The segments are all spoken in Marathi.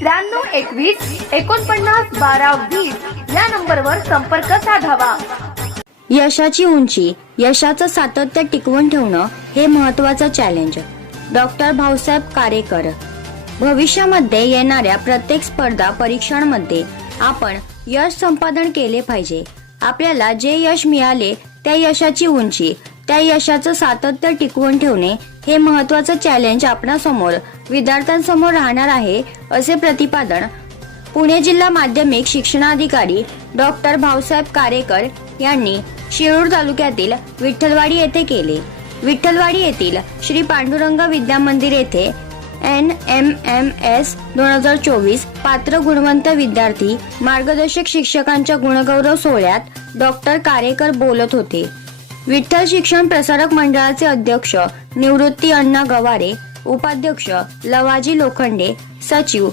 त्र्याण्णव एकवीस एकोणपन्नास बारा वीस या नंबरवर संपर्क साधावा. यशाची उंची यशाचं सातत्य टिकवून ठेवणं हे महत्वाचं चॅलेंज डॉक्टर भाऊसाहेब कारेकर. भविष्यामध्ये येणाऱ्या प्रत्येक स्पर्धा परीक्षांमध्ये आपण यश संपादन केले पाहिजे. आपल्याला जे यश मिळाले त्या यशाची उंची त्या यशाचं सातत्य टिकवून ठेवणे हे महत्वाचं चॅलेंज आपणासमोर विद्यार्थ्यांसमोर राहणार आहे असे प्रतिपादन पुणे जिल्हा माध्यमिक शिक्षणाधिकारी डॉक्टर भाऊसाहेब कारेकर यांनी शिरूर तालुक्यातील विठ्ठलवाडी येथे केले. विठ्ठलवाडी येथील श्री पांडुरंग विद्या मंदिर येथे एन एम एम एस दोन हजार चोवीस पात्र गुणवंत विद्यार्थी मार्गदर्शक शिक्षकांच्या गुणगौरव सोहळ्यात डॉक्टर कारेकर बोलत होते. विठ्ठल शिक्षण प्रसारक मंडळाचे अध्यक्ष निवृत्ती अण्णा गवारे उपाध्यक्ष लवाजी लोखंडे सचिव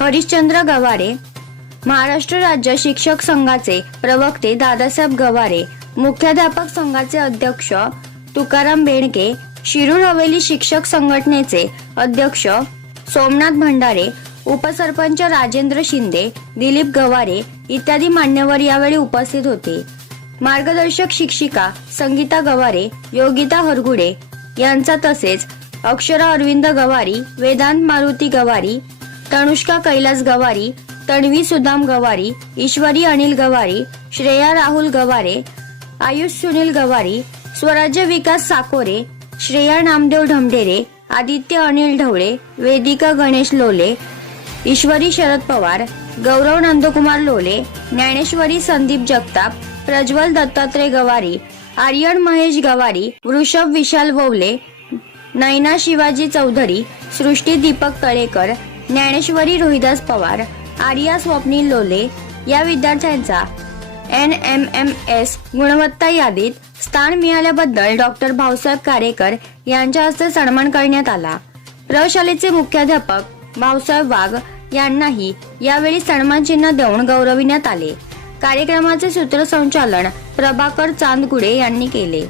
हरिश्चंद्र गवारे महाराष्ट्र राज्य शिक्षक संघाचे प्रवक्ते दादासाहेब गवारे मुख्याध्यापक संघाचे अध्यक्ष तुकाराम बेणके शिरूर हवेली शिक्षक संघटनेचे अध्यक्ष सोमनाथ भंडारे उपसरपंच राजेंद्र शिंदे दिलीप गवारे इत्यादी मान्यवर यावेळी उपस्थित होते. मार्गदर्शक शिक्षिका संगीता गवारे योगिता हरगुडे यांचा तसेच अक्षरा अरविंद गवारी वेदांत मारुती गवारी तनुष्का कैलास गवारी तणवी सुदाम गवारी ईश्वरी अनिल गवारी श्रेया राहुल गवारे आयुष सुनील गवारी स्वराज्य विकास साकोरे श्रेया नामदेव ढमढेरे आदित्य अनिल ढवळे वेदिका गणेश लोले ईश्वरी शरद पवार गौरव नंदकुमार लोले ज्ञानेश्वरी संदीप जगताप प्रज्वल दत्तात्रय गवारी आर्यन महेश गवारी वृषभ विशाल ववले नैना शिवाजी चौधरी सृष्टी दीपक तळेकर ज्ञानेश्वरी रोहिदास पवार आर्या स्वप्नील लोले या विद्यार्थ्यांचा एन एम एम एस गुणवत्ता यादीत स्थान मिळाल्याबद्दल डॉक्टर भाऊसाहेब कारेकर यांच्या हस्ते सन्मान करण्यात आला. प्रशालेचे मुख्याध्यापक भाऊसाहेब वाघ यांनाही यावेळी सन्मान चिन्ह देऊन गौरविण्यात आले. कार्यक्रमाचे सूत्रसंचालन प्रभाकर चांदगुडे यांनी केले.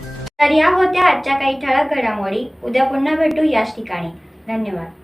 तर या होत्या आजच्या काही ठळक घडामोडी. उद्या पुन्हा भेटू याच ठिकाणी. धन्यवाद.